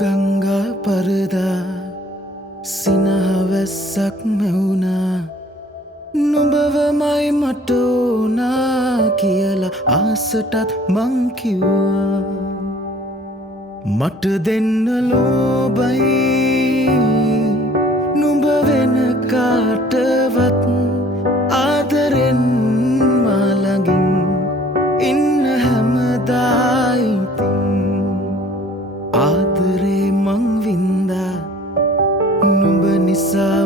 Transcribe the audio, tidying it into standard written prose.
ගංගා පරදා සිනහවැස්සක් මැවුණා නුඹවමයි මට ඕනා කියලා ආසටත් මං කිව්වා මට දෙන්න ලෝබයි නුඹ වෙන කාටවත් ආදරෙන් මා ළඟින් ඉන්න හැමදායිතින් ආදරේ මං වින්දා නුඹ නිසා